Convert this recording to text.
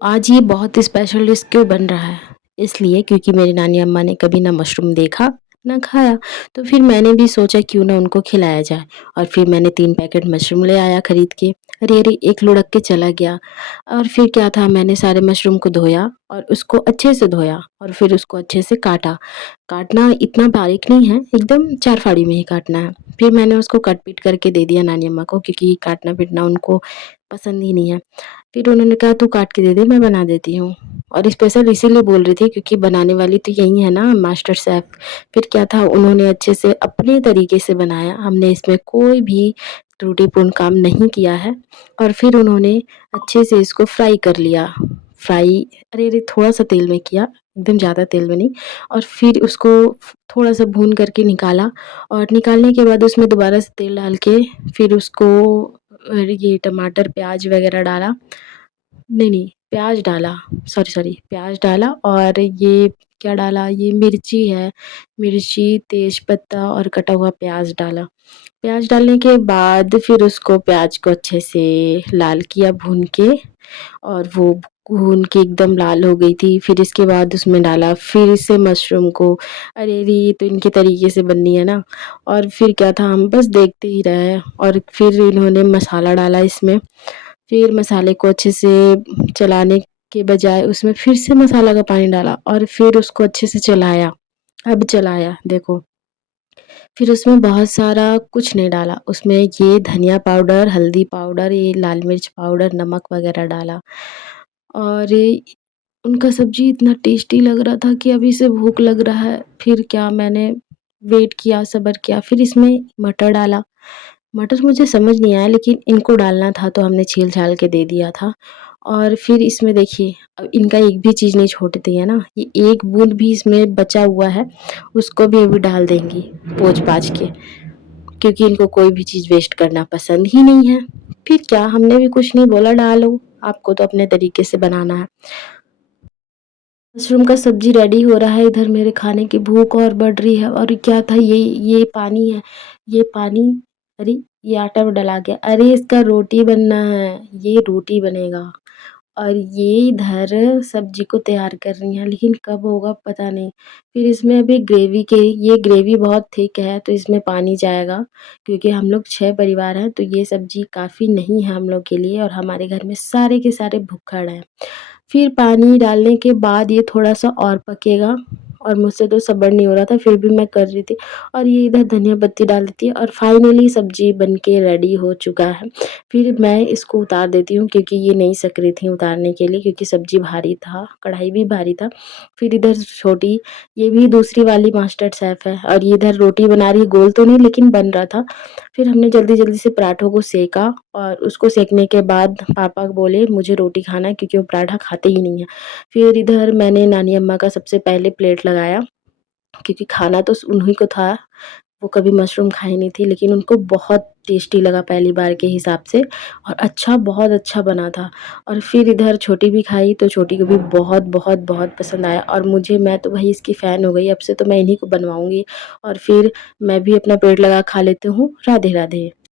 आज ये बहुत स्पेशल डिश क्यों बन रहा है? इसलिए क्योंकि मेरी नानी अम्मा ने कभी ना मशरूम देखा, ना खाया, तो फिर मैंने भी सोचा क्यों ना उनको खिलाया जाए और फिर मैंने 3 पैकेट मशरूम ले आया खरीद के। अरे, अरे! 1 लुढ़क के चला गया और फिर क्या था मैंने सारे मशरूम को धोया और उसको अच्छे से धोया और फिर उसको अच्छे से काटा। काटना इतना बारीक नहीं है, एकदम 4 फाड़ी में ही काटना है। फिर मैंने उसको कट-पीट करके दे दिया नानी अम्मा को क्योंकि काटना-पीटना उनको पसंद ही नहीं है। फिर उन्होंने कहा तू काट के दे दे मैं बना देती हूँ और स्पेशल इसीलिए बोल रही थी क्योंकि बनाने वाली तो यही है ना मास्टर शेफ़। फिर क्या था उन्होंने अच्छे से अपने तरीके से बनाया, हमने इसमें कोई भी त्रुटिपूर्ण काम नहीं किया है और फिर उन्होंने अच्छे से इसको फ्राई कर लिया। फ्राई अरे, अरे! थोड़ा-सा तेल में किया, एकदम ज़्यादा तेल में नहीं और फिर उसको थोड़ा-सा भून करके निकाला और निकालने के बाद उसमें दोबारा से तेल डाल के फिर उसको ये टमाटर, प्याज़ वग़ैरह डाला। नहीं, नहीं, प्याज़ डाला, सॉरी, प्याज़ डाला और ये क्या डाला, ये मिर्ची है, मिर्ची, तेजपत्ता और कटा हुआ प्याज़ डाला। प्याज़ डालने के बाद फिर उसको प्याज़ को अच्छे से लाल किया भून के और वो भून के एकदम लाल हो गई थी। फिर इसके बाद उसमें डाला फिर से मशरूम को। अरे रे! ये तो इनके तरीके से बननी है ना और फिर क्या था हम बस देखते ही रहे और फिर इन्होंने मसाला डाला इसमें। फिर मसाले को अच्छे से चलाने के बजाय उसमें फिर से मसाला का पानी डाला और फिर उसको अच्छे से चलाया। अब चलाया देखो, फिर उसमें बहुत सारा कुछ नहीं डाला, उसमें ये धनिया पाउडर, हल्दी पाउडर, ये लाल मिर्च पाउडर, नमक वग़ैरह डाला और ये उनका सब्ज़ी इतना टेस्टी लग रहा था कि अभी से भूख लग रहा है। फिर क्या मैंने वेट किया, सब्र किया, फिर इसमें मटर डाला। मटर मुझे समझ नहीं आया लेकिन इनको डालना था तो हमने छील-छाल के दे दिया था और फिर इसमें देखिए अब इनका एक भी चीज़ नहीं छोड़ती है ना, ये एक बूँद भी इसमें बचा हुआ है, उसको भी अभी डाल देंगी पोंछ-पाछ के क्योंकि इनको कोई भी चीज़ वेस्ट करना पसंद ही नहीं है। फिर क्या हमने भी कुछ नहीं बोला डालो, आपको तो अपने तरीके से बनाना है। मशरूम का सब्ज़ी रेडी हो रहा है, इधर मेरे खाने की भूख और बढ़ रही है और क्या था ये पानी है, ये पानी अरे! ये आटा भी डला गया, अरे इसका रोटी बनना है, ये रोटी बनेगा और ये इधर सब्ज़ी को तैयार कर रही हैं, लेकिन कब होगा पता नहीं। फिर इसमें अभी ग्रेवी के ये ग्रेवी बहुत थिक है तो इसमें पानी जाएगा क्योंकि हम लोग 6 परिवार हैं तो ये सब्ज़ी काफ़ी नहीं है हम लोग के लिए और हमारे घर में सारे के सारे भुक्खड़ हैं। फिर पानी डालने के बाद ये थोड़ा-सा और पकेगा और मुझसे तो सब्र नहीं हो रहा था फिर भी मैं कर रही थी और ये इधर धनिया पत्ती डाल देती है और फाइनली सब्ज़ी बन के रेडी हो चुका है। फिर मैं इसको उतार देती हूँ क्योंकि ये नहीं सक रही थी उतारने के लिए क्योंकि सब्ज़ी भारी था, कढ़ाई भी भारी था। फिर इधर छोटी ये भी दूसरी वाली मास्टर शेफ़ है और ये इधर रोटी बना रही है, गोल तो नहीं लेकिन बन रहा था। फिर हमने जल्दी-जल्दी से पराठों को सेका और उसको सेकने के बाद पापा बोले मुझे रोटी खाना है क्योंकि वो पराठा खाते ही नहीं हैं। फिर इधर मैंने नानी अम्मा का सबसे पहले प्लेट लगाया क्योंकि खाना तो उन्हीं को था, वो कभी मशरूम खाई नहीं थी लेकिन उनको बहुत टेस्टी लगा पहली बार के हिसाब से और अच्छा बहुत अच्छा बना था। और फिर इधर छोटी भी खाई तो छोटी को भी बहुत, बहुत, बहुत पसंद आया और मैं तो भई इसकी फ़ैन हो गई, अब से तो मैं इन्हीं को बनवाऊँगी और फिर मैं भी अपना पेट लगा खा लेती हूँ। राधे, राधे।